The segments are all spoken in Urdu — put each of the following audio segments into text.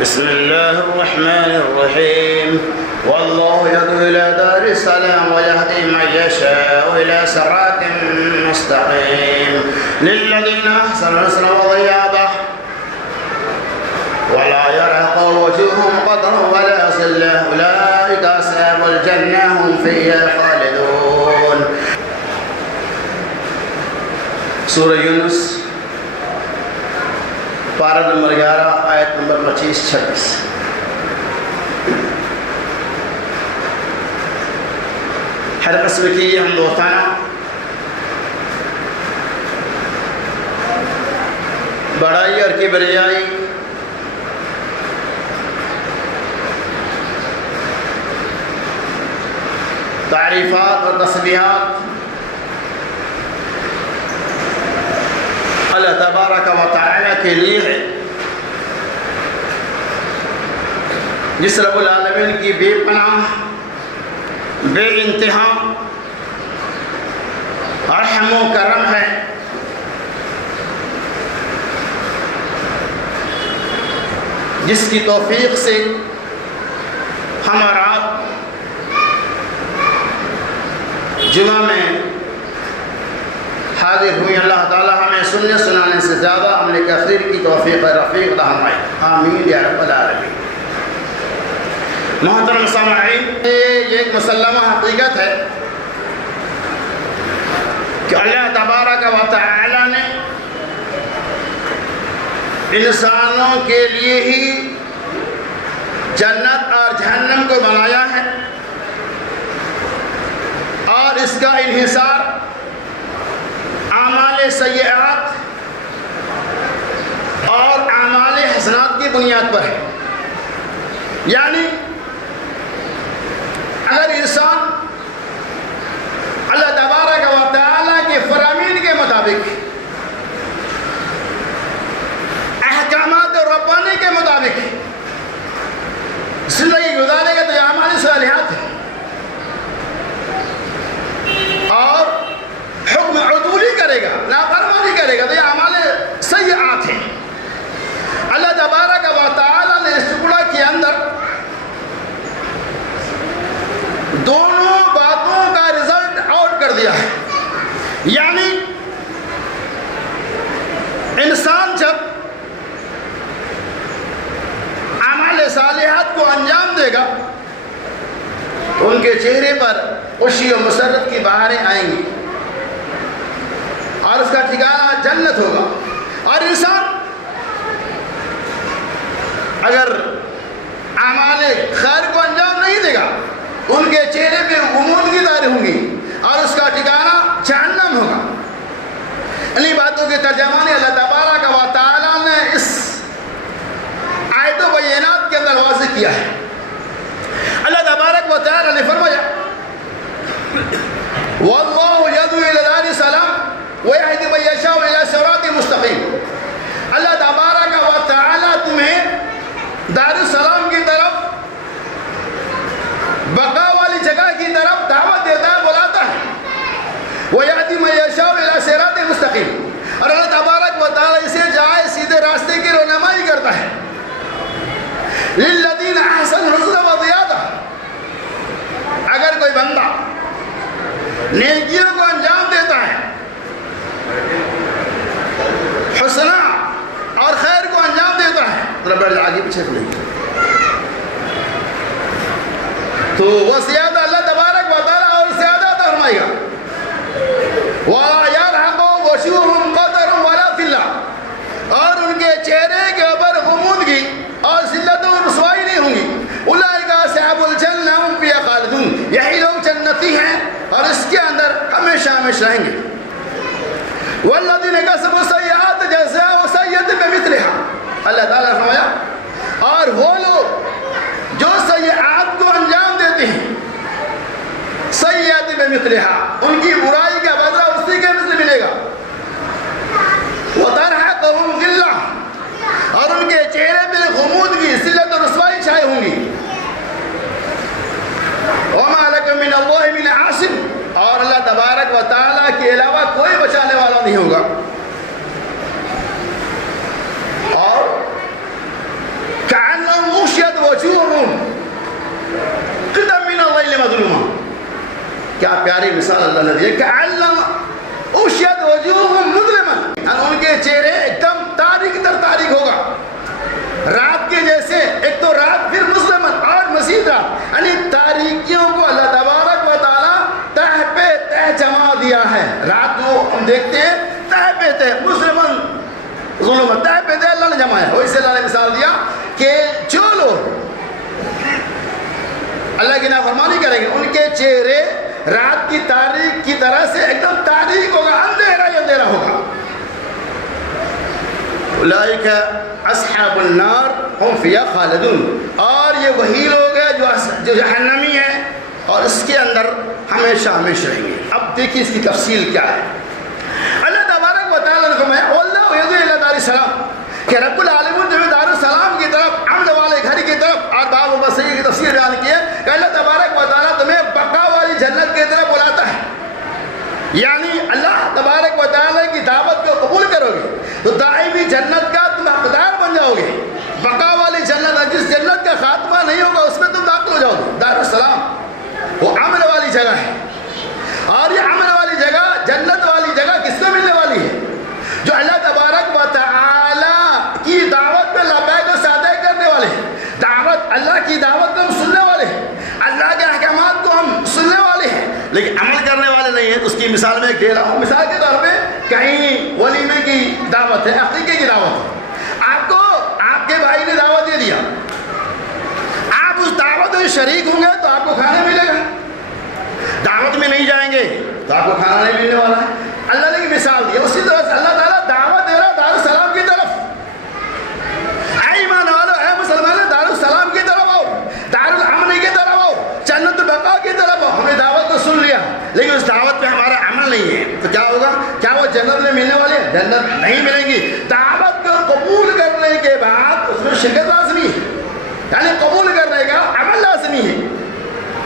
بسم الله الرحمن الرحيم والله يدعو إلى دار السلام ويهدي من يشاء إلى صراط مستقيم للذين أحسنوا الحسنى وزيادة ولا يرهق وجوههم قتر ولا ذلة أولئك أصحاب الجنة هم فيها خالدون. سورہ یونس پارہ نمبر 11 آیت نمبر 25-26. ہر قسم کی حمد و ثنا بڑائی اور کبریائی تعریفات اور تسبیحات اللہ تبارک و تعالی کے لیے ہے، جس رب العالمین کی بے پناہ بے انتہا رحم و کرم ہے. جس کی توفیق سے ہم اور آپ جمعہ میں حاضر ہوئی. اللہ تعالی ہمیں سننے سنانے سے زیادہ عمل کثیر کی توفیق رفیق عطا فرمائے. آمین یا رب العالمین. محترم سامعین، یہ ایک مسلمہ حقیقت ہے کہ اللہ تبارک و تعالی نے انسانوں کے لیے ہی جنت اور جہنم کو بنایا ہے، اور اس کا انحصار اعمال سیئات اور اعمال حسنات کی بنیاد پر ہے. یعنی اگر انسان اللہ تبارک و تعالی کے فرامین کے مطابق احکامات ربانی کے مطابق زندگی گزارے گا تو یہ اعمال صالحات ہے، اور حکم عدولی کرے گا، نافرمانی کرے گا تو یہ اعمال سیئات ہیں. اللہ تبارک و تعالی نے اس ٹکڑا کے اندر دونوں باتوں کا رزلٹ آؤٹ کر دیا ہے. یعنی انسان جب اعمال صالحات کو انجام دے گا تو ان کے چہرے پر خوشی و مسرت کی بہاریں آئیں گی، اور اس کا ٹھکانہ جنت ہوگا. اور انسان اگر اعمال خیر کو انجام نہیں دے گا ان کے چہرے پہ غموڈگی طاری ہوں گی، اور اس کا ٹھکانہ جہنم ہوگا. انہی باتوں کے ترجمانی اللہ تبارک و تعالی نے اس آیت و بینات کے اندر واضح کیا ہے. اللہ تبارک و تعالی نے فرمایا واللہ یدعو الی دار السلام ویہدی من یشاء الی صراط مستقیم. اللہ تبارک و تعالی تمہیں دار السلام کی طرف، بقا والی جگہ کی طرف دعوت دیتا ہے، بلاتا ہے. ویہدی من یشاء الی صراط مستقیم، اور اللہ تبارک و تعالی اسے جائے سیدھے راستے کی رہنمائی کرتا ہے. للذین احسنوا الحسنى وزیادہ. اگر کوئی بندہ نیکیوں کو انجام دیتا ہے، حسنہ اور خیر کو انجام دیتا ہے، آگے پیچھے نہیں تو وہ زیادہ اللہ تبارک و تعالی اور زیادہ فرمائے گا. وَلَا يَرْهَقُ وَجُوهُهُمْ قَتَرٌ وَلَا ذِلَّةٌ، اور ان کے چہرے کے اوپر غموڈگی اور ذلت و رسوائی نہیں ہوں گی. اولئک اصحاب الجنہ هم فیہا خالدون. یہی لوگ جنتی ہیں اور اس کے اندر ہمیشہ ہمیشہ رہیں گے. والذین کسبوا السیئات جزاء سیئۃ بمثلها. اللہ تعالیٰ نے فرمایا اور وہ لوگ جو سیئات کو انجام دیتے ہیں، سیئات بمثلها، ان کی برائی کا بدلہ اسی کے مثل ملے گا. وترهقهم ذلہ، اور ان کے چہرے پہ غموڈگی، ذلت و رسوائی چھائے ہوں گی. وما لکم من اللہ من عاصم، اور اللہ تبارک و تعالیٰ کے علاوہ کوئی بچانے والا نہیں ہوگا. اور کیا پیاری مثال اللہ نے دی کہ علم اشید وجوہم مظلما، ان کے چہرے ایک دم تاریک در تاریک ہوگا، رات کے جیسے، ایک تو رات پھر مظلمن اور مزید رات، یعنی تاریکیوں کو اللہ تبارک و تعالیٰ تہ پہ تہ جما دیا ہے. رات جو ہم دیکھتے ہیں تہ پہ تہ، مظلمن ظلمت تہ پہ تہ اللہ نے جمایا. ویسے اللہ نے مثال دیا کہ جو لوگ اللہ کی نافرمانی کریں گے ان کے چہرے رات کی تاریک کی طرح سے ایک دم تاریک ہوگا، اندھیرا ہی اندھیرا ہوگا. اولئک اصحاب النار ہم فیہا خالدون، اور یہ وہی لوگ ہیں جو جہنمی ہیں اور اس کے اندر ہمیشہ ہمیشہ رہیں گے. اب دیکھیے اس کی تفصیل کیا ہے. اللہ تبارک و تعالیٰ نے فرمایا واللہ یدعو الی دار السلام، کہ رب العالمین جو دار السلام کی طرف، امن والے گھر کی طرف، اور باب مبصرین کی تفسیر بیان کی ہے کہ اللہ تبارک و تعالیٰ تمہیں بقا والی جنت کی طرف بلاتا ہے. یعنی اللہ تبارک و تعالیٰ کی دعوت کو قبول کرو گے تو دائمی جنت کا تم حقدار بن جاؤ گے. بقا والی جنت، جس جنت کا خاتمہ نہیں ہوگا اس میں تم داخل ہو جاؤ گے. دار السلام وہ امن والی جگہ ہے، اور یہ امن والی جگہ، جنت والی جگہ کس کو ملنے والی ہے؟ جو اللہ تبارک و تعالیٰ کی دعوت میں لبیک و صادق کرنے والے ہیں. دعوت، اللہ کی دعوت کو ہم سننے والے ہیں، اللہ کے احکامات کو ہم سننے والے ہیں، لیکن عمل کرنے والے نہیں ہیں. اس کی مثال میں دے رہا ہوں. مثال کے طور پہ کہیں ولیمے کی دعوت ہے، عقیقے کی دعوت ہے، آپ کو آپ کے بھائی نے دعوت دے دیا، آپ اس دعوت میں شریک ہوں گے تو آپ کو کھانا ملے گا. دعوت میں نہیں جائیں گے تو آپ کو کھانا نہیں ملنے والا ہے. اللہ نے مثال دی. اسی طرح سے اللہ تعالیٰ دعوت دے رہا دار السلام کی طرف. اے ایمان والو، اے مسلمان، دار السلام کی طرف آؤ، دار الامن کی طرف آؤ، جنت البقا کی طرف آؤ. ہم نے دعوت کو سن لیا لیکن اس دعوت پہ ہمارا عمل نہیں ہے تو کیا ہوگا؟ کیا وہ جنت میں ملنے والے ہیں؟ جنت نہیں ملیں گی. دعوت کو قبول کرنے کے بعد اس میں شرکت لازمی ہے، یعنی قبول کرنے کا عمل لازمی ہے،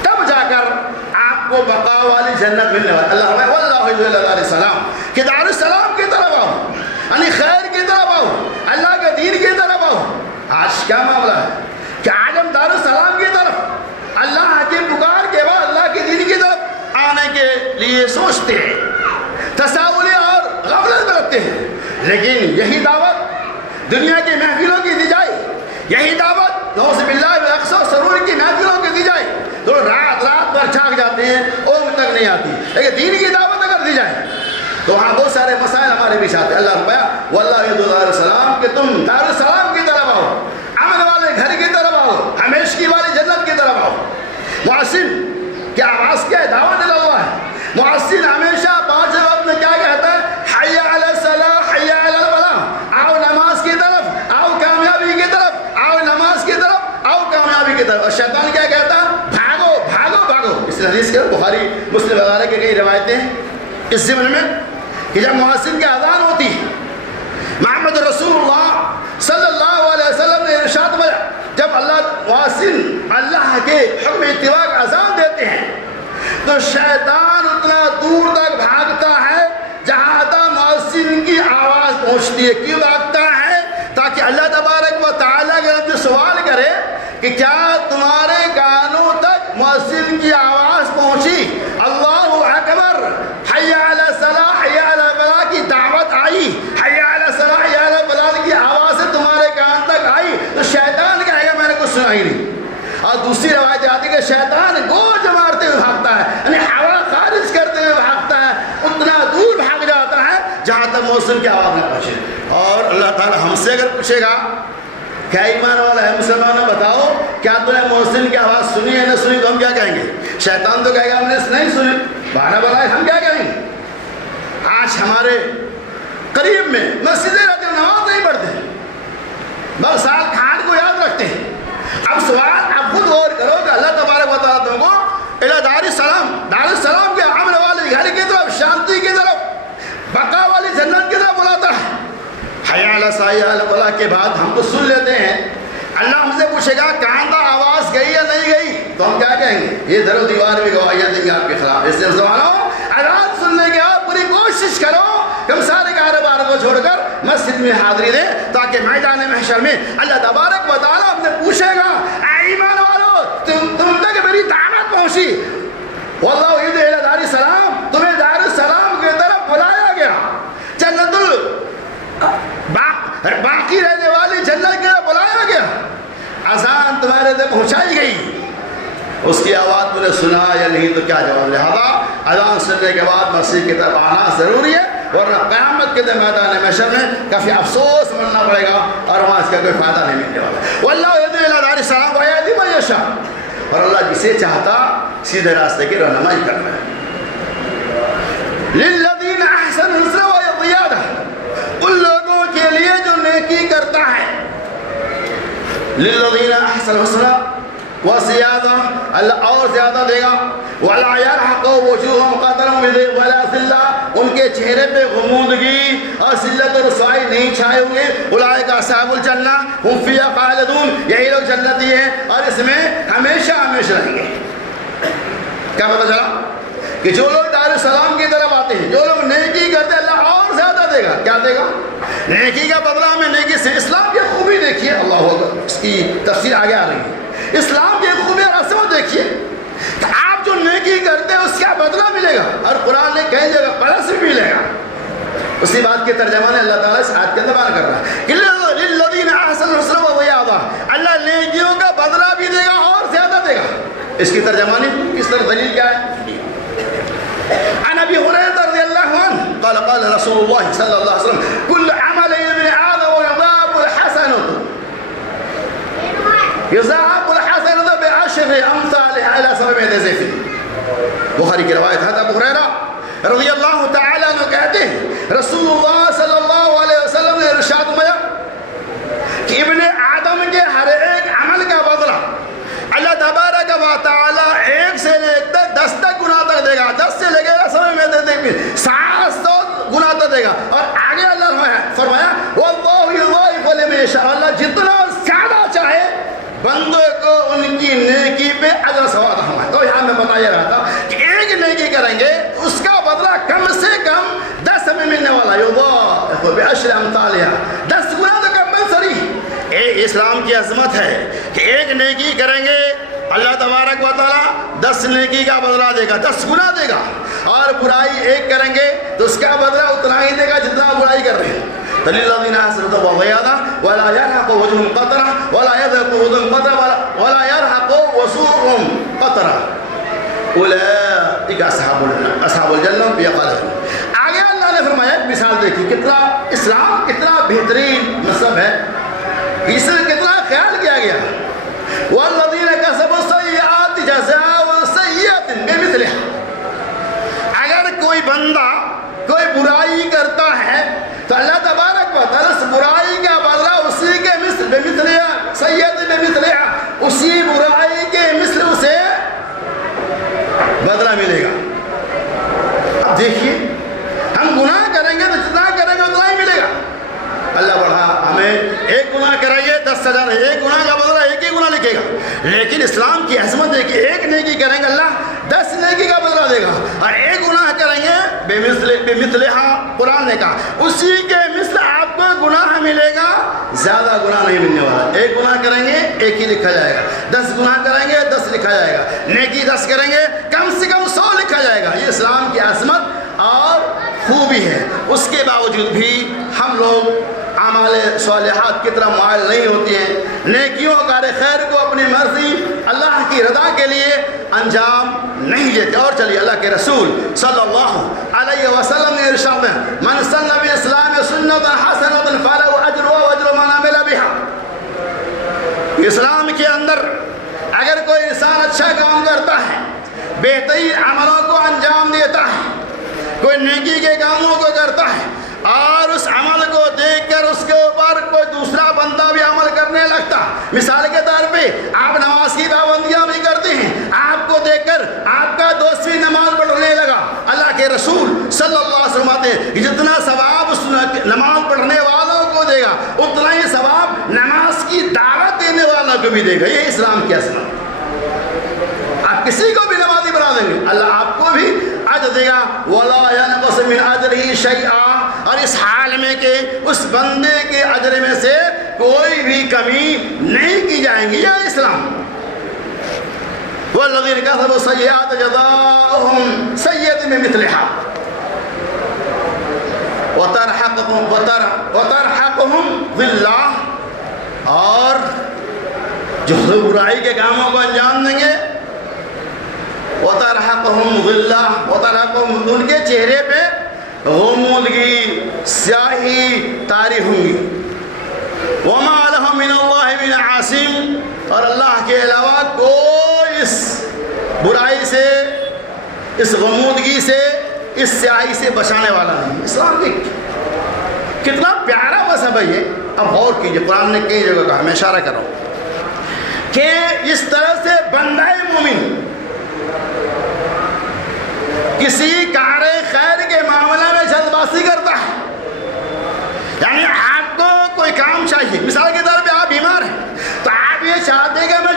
تب جا کر آپ کو بقا والی جنت ملنے والی. اللہ ہمیں واللہ یدعو الی دار السلام، کہ دار السلام کی طرف آؤ، یعنی خیر کی طرف آؤ، اللہ کے دین کی طرف آؤ. آج کیا معاملہ ہے کہ آج ہم دار السلام کی طرف، اللہ کی پکار کے بعد اللہ کے دین کی طرف آنے کے لیے سوچتے ہیں، تساہل اور غفلت برتتے ہیں. لیکن یہی دعوت دنیا کی محفلوں کی دی جائے، یہی دعوت نعوذ باللہ من اقصی سرور کی محفلوں کی دی جائے تو رات بھر جھاگ جاتے ہیں، اونگ تک نہیں آتی. لیکن دین کی دعوت اگر دی جائے تو وہاں بہت سارے مسائل ہمارے پیچھے آتے ہیں. اللہ ربیا واللہ یدعو دار السلام، کہ تم دار السلام کی طرف آؤ، امن والے گھر کی طرف آؤ، ہمیشگی والی جنت کی طرف آؤ. مؤذن کی آواز کیا ہے؟ دعوت اللہ ہے. مؤذن ہمیشہ 5 وقت میں کیا کہتا ہے؟ حی علی الصلاۃ، حی علی الفلاح، آؤ نماز کی طرف، آؤ کامیابی کی طرف، آؤ نماز کی طرف، آؤ کامیابی کی طرف. اور شیطان کیا کہتا ہے؟ بھاگو بھاگو بھاگو. اس حدیث کے بخاری مسلم وغیرہ کے کئی روایتیں ہیں اس ضمن میں کہ جب مؤذن کی اذان ہوتی ہے، محمد رسول اللہ صلی اللہ علیہ وسلم نے ارشاد فرمایا، جب مؤذن اللہ کے حکم اتباع کا اذان دیتے ہیں تو شیطان اتنا دور تک بھاگتا ہے جہاں تک مؤذن کی آواز پہنچتی ہے. کیوں بھاگتا ہے؟ تاکہ اللہ تبارک و تعالیٰ کے رب سے سوال کرے کہ کیا تمہارے کانوں تک مؤذن کی آواز پہنچی؟ اللہ اکبر، حی علی الصلاۃ، حی علی الفلاح کی دعوت آئی، حی علی الصلاۃ، حی علی الفلاح کی آواز تمہارے کان تک آئی تو شیطان کہے گا میں نے کچھ سنا ہی نہیں. اور دوسری روایت آتی ہے کہ شیطان گوج مارتے ہوئے بھاگتا ہے، یعنی ہوا خارج کرتے ہوئے بھاگتا ہے، اتنا دور بھاگ جاتا ہے جہاں تک مؤذن کی آواز نہ پہنچے. اور اللہ تعالیٰ ہم سے اگر پوچھے گا کیا ایمان والا ہے مسلمان، بتاؤ کیا تم نے مؤذن کی آواز سنی ہے نہ سنی؟ تو ہم کیا کہیں گے؟ شیطان تو کہے گا ہم نے نہیں سنی، بہانہ بنائے. ہم کیا کہیں گے؟ آج ہمارے قریب میں مسجدیں رہتے ہیں، نماز نہیں پڑھتے، بس سال کھانڈ کو یاد رکھتے ہیں. اب سوال آپ خود غور کرو کہ اللہ تبارک و تعالیٰ تم کو الی دار السلام، دار السلام کے امن والے گھر کی طرف، شانتی کی طرف، بقا والی جنت کی طرف بلاتا ہے. حی علی الصلاۃ، حی علی الفلاح کے بعد ہم تو سن لیتے ہیں. اللہ ہم سے پوچھے گا کہاں تک آواز گئی یا نہیں گئی تو ہم کیا کہیں گے؟ یہ در و دیوار بھی گواہیاں دیں گے آپ کے خلاف. اس سے مسلمانوں اذان سننے کے بعد پوری کوشش کرو کہ ہم سارے کاروبار کو چھوڑ کر مسجد میں حاضری دیں تاکہ میدان محشر میں اللہ تبارک و تعالیٰ ہم سے پوچھے گا اے ایمان والو تم تک میری دعوت پہنچی؟ واللہ یدعو الی دار تمہارے تک پہنچائی گئی اس کی آواز تم نے سنا یا نہیں تو کیا جواب؟ لہذا اذان سننے کے بعد مسجد کی طرف آنا ضروری ہے، ورنہ قیامت کے دن میدان محشر میں کافی افسوس مننا پڑے گا اور وہاں اس کا کوئی فائدہ نہیں ملنے والا۔ واللہ یہدی الی دار السلام ویہدی من یشاء، اور اللہ جسے چاہتا سیدھے راستے کی رہنمائی کرنا ہے۔ للذین احسنوا الحسنى وزیادہ، ان لوگوں کے لیے جو نیکی کرتا ہے، للذین احسنوا الحسنى وزیادہ، اللہ اور زیادہ دے گا۔ ولا يرهق وجوههم قتر ولا ذلہ، ان کے چہرے پہ غموندگی اور ذلت و رسوائی نہیں چھائے ہوئے۔ اولئک اصحاب الجنہ هم فیہا خالدون، یہی لوگ جنتی ہیں اور اس میں ہمیشہ ہمیشہ رہیں گے۔ کیا پتہ چلا کہ جو لوگ دار السلام کی طرف آتے ہیں، جو لوگ نیکی کرتے ہیں، اللہ اور زیادہ دے گا۔ کیا دے گا؟ نیکی کا بدلہ ہمیں نیکی سے۔ اسلام کی خوبی دیکھیے، اللہ اکبر، اس کی تفسیر آگے آ رہی ہے۔ اسلام کی خوبی اور عظمت دیکھیے کہ آپ جو نیکی کرتے ہیں اس کا بدلہ ملے گا، اور قرآن نے کئی جگہ پلس بھی ملے گا۔ اسی بات کے ترجمہ نے اللہ تعالیٰ اس آیت کے اندر بیان کر رہا ہے کہ للذین احسنوا الحسنى وزیادہ، اللہ نیکیوں کا بدلہ بھی دے گا اور زیادہ دے گا۔ اس کی ترجمانی کس طرح دلیل کیا ہے؟ عن ابی ہریرہ رضی اللہ عنہ قال قال رسول اللہ صلی اللہ علیہ وسلم کل عمل ابن آدم یضاعف الحسنۃ یضاعف الحسنۃ بعشر امثالها الى 700 ضعف۔ بخاری کی روایت ہے۔ ابو ہریرہ رضی اللہ تعالیٰ عنہ کہتے ہیں رسول اللہ صلی اللہ علیہ وسلم نے ارشاد فرمایا کہ ابن آدم کے ہر ایک عمل کا بدلہ اللہ تبارک و تعالیٰ 1 سے لے کر 10 تک گنا تک دے گا۔ 10 سے لے کے 700 گنا تک دے گا۔ اور آگے اللہ نے فرمایا واللہ یضاعف لمن یشاء، اللہ جتنا زیادہ چاہے بندوں کو ان کی نیکی پہ اجر ثواب ہمارا۔ تو یہاں میں بتا یہ رہا تھا کہ ایک نیکی کریں گے اس کا بدلہ کم سے کم 10 میں ملنے والا، یضاعف بعشر امثالها، 10 گنا تو کمپلسری۔ اسلام کی عظمت ہے کہ ایک نیکی کریں گے اللہ تبارک و تعالیٰ 10 نیکی کا بدلہ دے گا، 10 گنا دے گا، اور برائی ایک کریں گے تو اس کا بدلہ اتنا ہی دے گا جتنا برائی کر رہے ہیں۔ للذین احسنوا وزیادہ ولا يرهق وجوههم قترہ ولا يذهب وجوههم قترہ ولا يرهق وجوههم قترہ اولئک اصحاب الجنہ فیہا خالدون۔ آگے اللہ نے فرمایا ایک مثال دیکھی، کتنا اسلام کتنا بہترین مذہب ہے، اس سے کتنا خیال کیا گیا۔ والذین کسبوا السیئات جزاء سیئۃ بمثلها، اگر کوئی بندہ کوئی برائی کرتا ہے تو اللہ تبارک و تعالیٰ اس برائی کا بدلہ اسی کے مثل بمثلها سیئۃ بمثلها، اسی برائی کے مثل اسے بدلہ ملے گا۔ اب دیکھیے ہم گناہ کریں گے تو جتنا کریں گے اتنا ہی ملے گا۔ اللہ بڑھا ہمیں ایک گناہ کریں گے 10,000، ایک گناہ کا بدلہ ایک ہی گناہ لکھے گا، لیکن اسلام کی عظمت ہے کہ ایک نیکی کریں گے اللہ 10 نیکی کا بدلہ دے گا، اور ایک گناہ کریں گے بمثلها، قرآن نے کہا اسی کے مثل آپ کو گناہ ملے گا، زیادہ گناہ نہیں ملنے والا۔ ایک گناہ کریں گے ایک ہی لکھا جائے گا، 10 گناہ کریں گے 10 لکھا جائے گا، نیکی 10 کریں گے کم سے کم 100 لکھا جائے گا۔ یہ اسلام کی عظمت اور خوبی ہے۔ اس کے باوجود بھی ہم لوگ اعمال صالحات کی طرح مائل نہیں ہوتی ہیں، نیکیوں کار خیر کو اپنی مرضی اللہ کی رضا کے لیے انجام نہیں دیتے۔ اور چلیے اللہ کے رسول صلی اللہ علیہ وسلم نے ارشاد ہے من سن بالاسلام سنۃ حسنۃ فلہ اجرها واجر من عمل بها۔ اسلام کے اندر اگر کوئی انسان اچھا کام کرتا ہے، بہترین عملوں کو انجام دیتا ہے، کوئی نیکی کے کاموں کو کرتا ہے اور اس عمل کو دیکھ کر اس کے اوپر کوئی دوسرا بندہ بھی عمل کرنے لگتا، مثال کے طور پہ آپ نماز کی پابندیاں بھی کرتے ہیں، آپ کو دیکھ کر آپ کا دوست بھی نماز پڑھنے لگا، اللہ کے رسول صلی اللہ علیہ وسلم کہ جتنا ثواب اس نماز پڑھنے والوں کو دے گا اتنا ہی ثواب نماز کی دعوت دینے والوں کو بھی دے گا۔ یہ اسلام کی عظمت۔ آپ کسی کو بھی نمازی بنا دیں گے اللہ آپ کو بھی اجر دے گا، ولا ينقص من اجرہ شیئا، اور اس حال میں کہ اس بندے کے اجر میں سے کوئی بھی کمی نہیں کی جائیں گی۔ یہ اسلام۔ والذین کسبوا السیئات جزاؤہم سیئۃ بمثلها وترحقهم ذلہ، اور جو برائی کے کاموں کو انجام دیں گے وَتَرْحَقُهُمْ ظِلَّةٌ وَتَرْحَقُهُمْ ان کے چہرے پہ غموندگی سیاہی طاری ہوں گی وَمَا لَهُم مِّنَ اللَّهِ مِنْ عَاصِمٍ اور اللہ کے علاوہ کوئی اس برائی سے اس غموندگی سے اس سیاہی سے بچانے والا نہیں. اسلام کی کتنا پیارا مذہب ہے یہ. اب غور کیجئے قرآن نے کئی جگہ کہا, میں اشارہ کر رہا ہوں کہ اس طرح سے بندہ مومن کسی کار خیر کے معاملہ میں جلد بازی کرتا ہے. یعنی آپ کو کوئی کام چاہیے, مثال کے طور پہ آپ بیمار ہیں تو آپ یہ چاہتے ہیں کہ میں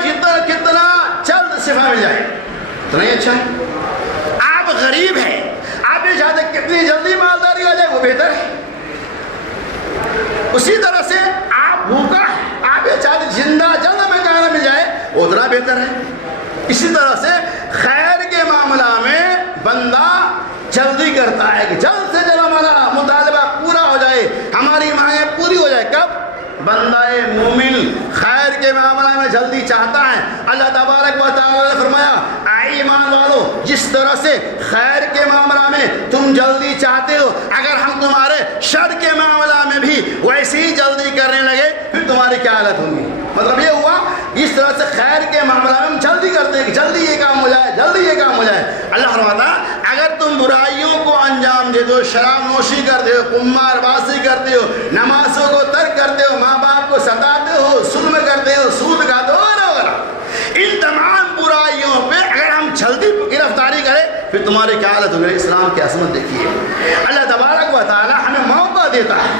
کتنا جلد شفا مل جائے تو نہیں اچھا ہے. آپ غریب ہیں, آپ یہ چاہتے ہیں کتنی جلدی مالداری آ جائے وہ بہتر ہے. اسی طرح سے آپ بھوکا ہے, آپ یہ چاہتے ہیں زندہ جلد میں کھانا مل جائے وہ اتنا بہتر ہے. اسی طرح سے خیر کے معاملہ میں بندہ جلدی کرتا ہے کہ جلد سے جلد ہمارا مطالبہ پورا ہو جائے, ہماری مانگیں پوری ہو جائے. کب بندہ مومن خیر کے معاملہ میں جلدی چاہتا ہے. اللہ تبارک و تعالی نے فرمایا اے ایمان والو, جس طرح سے خیر کے معاملہ میں تم جلدی چاہتے ہو, اگر ہم تمہارے شر کے معاملہ میں بھی ویسے ہی جلدی کرنے لگے پھر تمہاری کیا حالت ہوگی. مطلب یہ ہوا اس طرح سے خیر کے معاملہ میں ہم جلدی کرتے ہیں کہ جلدی یہ کام ہو جائے, جلدی یہ کام ہو جائے. اللہ فرماتا اگر تم برائیوں کو انجام دے دو, شراب نوشی کرتے ہو, قمار بازی کرتے ہو, نمازوں کو ترک کرتے ہو, ماں باپ کو ستاتے ہو, ظلم کرتے ہو, سود کھاتے ہو, ان تمام برائیوں پہ اگر ہم جلدی گرفتاری کریں پھر تمہاری کیا حالت ہوگی. اسلام کی عظمت دیکھیے. اللہ تبارک و تعالی ہمیں موقع دیتا ہے,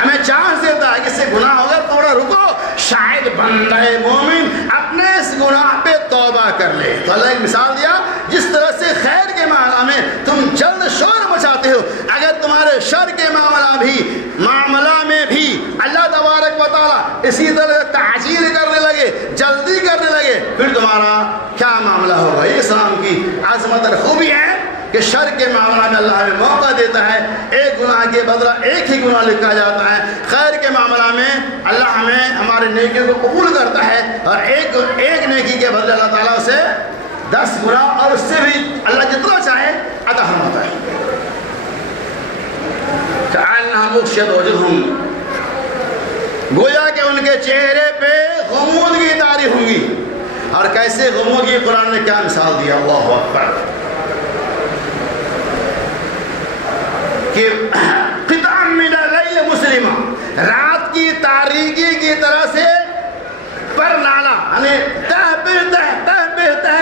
ہمیں چانس دیتا ہے کہ اس سے گناہ ہوگا تھوڑا رکو, شاید بندہ مومن اپنے اس گناہ پہ توبہ کر لے. تو اللہ ایک مثال دیا, جس طرح سے خیر کے معاملہ میں تم جلد شور مچاتے ہو, اگر تمہارے شر کے معاملہ میں بھی اللہ تبارک و تعالی اسی طرح تعجیل کرنے لگے, جلدی کرنے لگے, پھر تمہارا کیا معاملہ ہوگا. یہ اسلام کی عظمت اور خوبی ہے کہ شر کے معاملہ میں اللہ ہمیں موقع دیتا ہے, ایک گناہ کے بدلہ ایک ہی گناہ لکھا جاتا ہے. خیر کے معاملہ میں اللہ ہمیں ہمارے نیکیوں کو قبول کرتا ہے اور ایک نیکی کے بدلے اللہ تعالیٰ اسے 10 گناہ اور اس سے بھی اللہ جتنا چاہے عطا فرماتا ہے. کأنہم اغشیت وجوہہم, گویا کہ ان کے چہرے پہ غموندگی طاری ہوں گی. اور کیسے غموندگی, قرآن نے کیا مثال دیا, اللہ اکبر, کہ قطعا من اللیل مسلمہ, رات کی تاریکی کی طرح سے پر نالا, یعنی تہ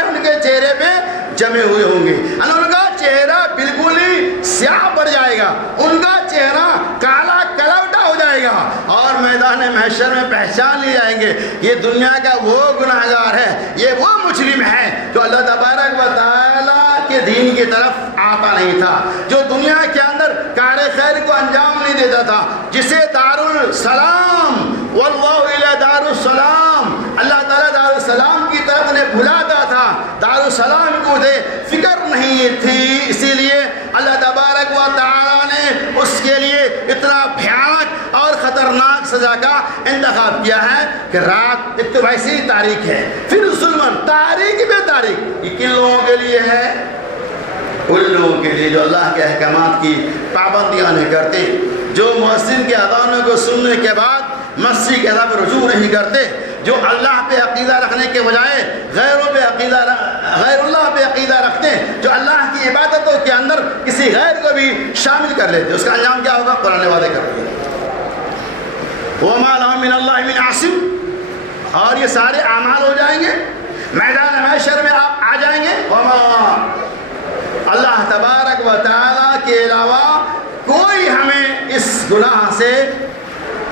ان کے چہرے پہ جمے ہوئے ہوں گے. ان کا چہرہ بالکل ہی سیاہ پڑ جائے گا, ان کا چہرہ کالا کلوٹا ہو جائے گا, اور میدان محشر میں پہچان لیے جائیں گے یہ دنیا کا وہ گناہگار ہے, یہ وہ مجرم ہے جو اللہ تبارک و تعالیٰ کے دین کی طرف آتا نہیں تھا, جو دنیا کے اندر کار خیر کو انجام نہیں دیتا تھا, جسے دار السلام واللہ الی دار السلام, اللہ تعالیٰ دار السلام کی طرف انہیں بھلاتا تھا, دار السلام کو دے فکر نہیں تھی. اسی لیے اللہ تبارک و تعالیٰ نے اس کے لیے اتنا بھیانک اور خطرناک سزا کا انتخاب کیا ہے کہ رات ایک تو ویسے ہی تاریک ہے, پھر ظلمن تاریک بے تاریک. یہ کن لوگوں کے لیے ہے, ان لوگوں کے لیے جو اللہ کے احکامات کی پابندیاں نہیں کرتے, جو مؤذن کے اذانوں کو سننے کے بعد مسجد کی طرف رجوع نہیں کرتے, جو اللہ پہ عقیدہ رکھنے کے بجائے غیر اللہ پہ عقیدہ رکھتے ہیں, جو اللہ کی عبادتوں کے اندر کسی غیر کو بھی شامل کر لیتے, اس کا انجام کیا ہوگا, قرآن وعدے کرتے ہیں وَمَا لَهُم مِّنَ اللَّهِ مِنْ عَاصِمٍ, اور یہ سارے اعمال ہو جائیں گے, میدان محشر میں آپ آ جائیں گے. وَمَا, اللہ تبارک و تعالیٰ کے علاوہ کوئی ہمیں اس گناہ سے,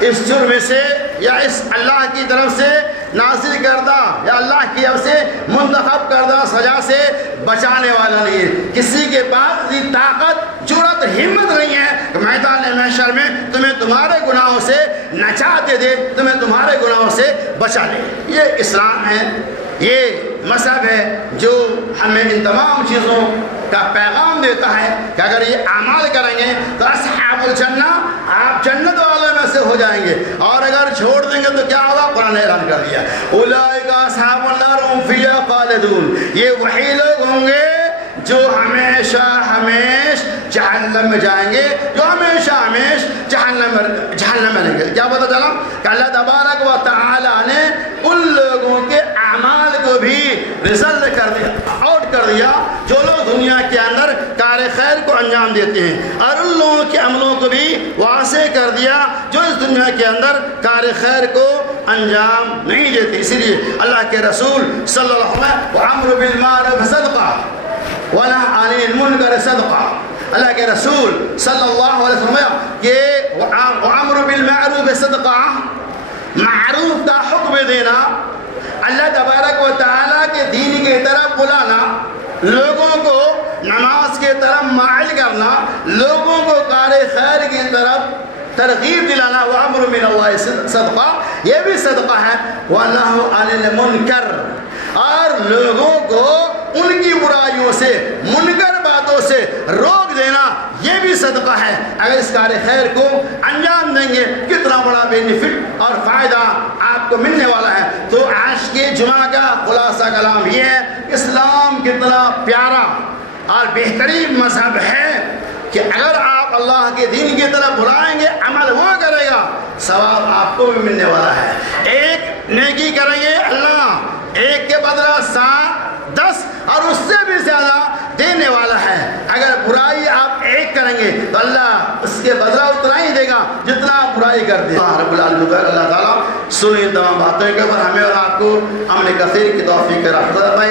اس جرم سے, یا اس اللہ کی طرف سے نازل کردہ یا اللہ کی طرف سے منتخب کردہ سزا سے بچانے والا نہیں ہے. کسی کے پاس یہ طاقت, جرأت, ہمت نہیں ہے کہ میدان محشر میں تمہیں تمہارے گناہوں سے نجات دے, تمہیں تمہارے گناہوں سے بچا لے. یہ اسلام ہے, یہ مذہب ہے جو ہمیں ان تمام چیزوں کا پیغام دیتا ہے کہ اگر یہ اعمال کریں گے تو اصحاب الجنہ, آپ جنت والوں میں سے ہو جائیں گے, اور اگر چھوڑ دیں گے تو کیا ہوگا, قرآن تعالیٰ نے اعلان کر دیا اولئک اصحاب النار هم فیہا خالدون، یہ وہی لوگ ہوں گے جو ہمیشہ جہنم میں جائیں گے، جو ہمیشہ جہنم میں رہیں گے۔ کیا پتہ چلا کہ اللہ تبارک و تعالیٰ نے ان لوگوں کے اعمال کو بھی ریزلٹ کر دیا، آؤٹ کر دیا جو لوگ دنیا کے اندر کار خیر کو انجام دیتے ہیں، اور ان لوگوں کے عملوں کو بھی واضح کر دیا جو اس دنیا کے اندر کار خیر کو انجام نہیں دیتے۔ اسی لیے اللہ کے رسول صلی اللہ علیہ وسلم وَأَمْرُ بِالْمَعْرُوفِ صَدْقَةٌ وَنَهْيٌ عَنِ الْمُنكَرِ صَدْقَةٌ، اللہ کے رسول صلی اللہ علیہ وسلم کہ وَأَمْرُ بِالْمَعْرُوفِ صَدْقَةٌ، معروف کا حکم دینا، اللہ تبارک و تعالیٰ کے دین کی طرف بلانا، لوگوں کو نماز کی طرف مائل کرنا، لوگوں کو کار خیر کی طرف ترغیب دلانا، وَأَمْرُ مِنَ اللَّهِ صدقہ، یہ بھی صدقہ ہے، وَنَهْيٌ عَنِ الْمُنكَرِ، اور لوگوں کو ان کی برائیوں سے، منکر باتوں سے روک دینا، یہ بھی صدقہ ہے۔ اگر اس کار خیر کو انجام دیں گے کتنا بڑا بینیفٹ اور فائدہ آپ کو ملنے والا ہے۔ تو آج کے جمعہ کا خلاصہ کلام یہ ہے، اسلام کتنا پیارا اور بہترین مذہب ہے کہ اگر آپ اللہ کے دین کی طرف بلائیں گے، عمل وہ کرے گا، ثواب آپ کو بھی ملنے والا ہے۔ ایک نیکی کریں گے، اللہ ایک کے بدلہ 7، 10 اور اس سے بھی زیادہ دینے والا ہے۔ اگر برائی آپ ایک کریں گے تو اللہ اس کے بدلہ اتنا ہی دے گا جتنا آپ برائی کرتے ہیں۔ رب العالمین اللہ تعالیٰ سنی تمام باتوں کے اوپر ہمیں اور آپ کو عمل کثیر کی توفیق رحمت فرمائے۔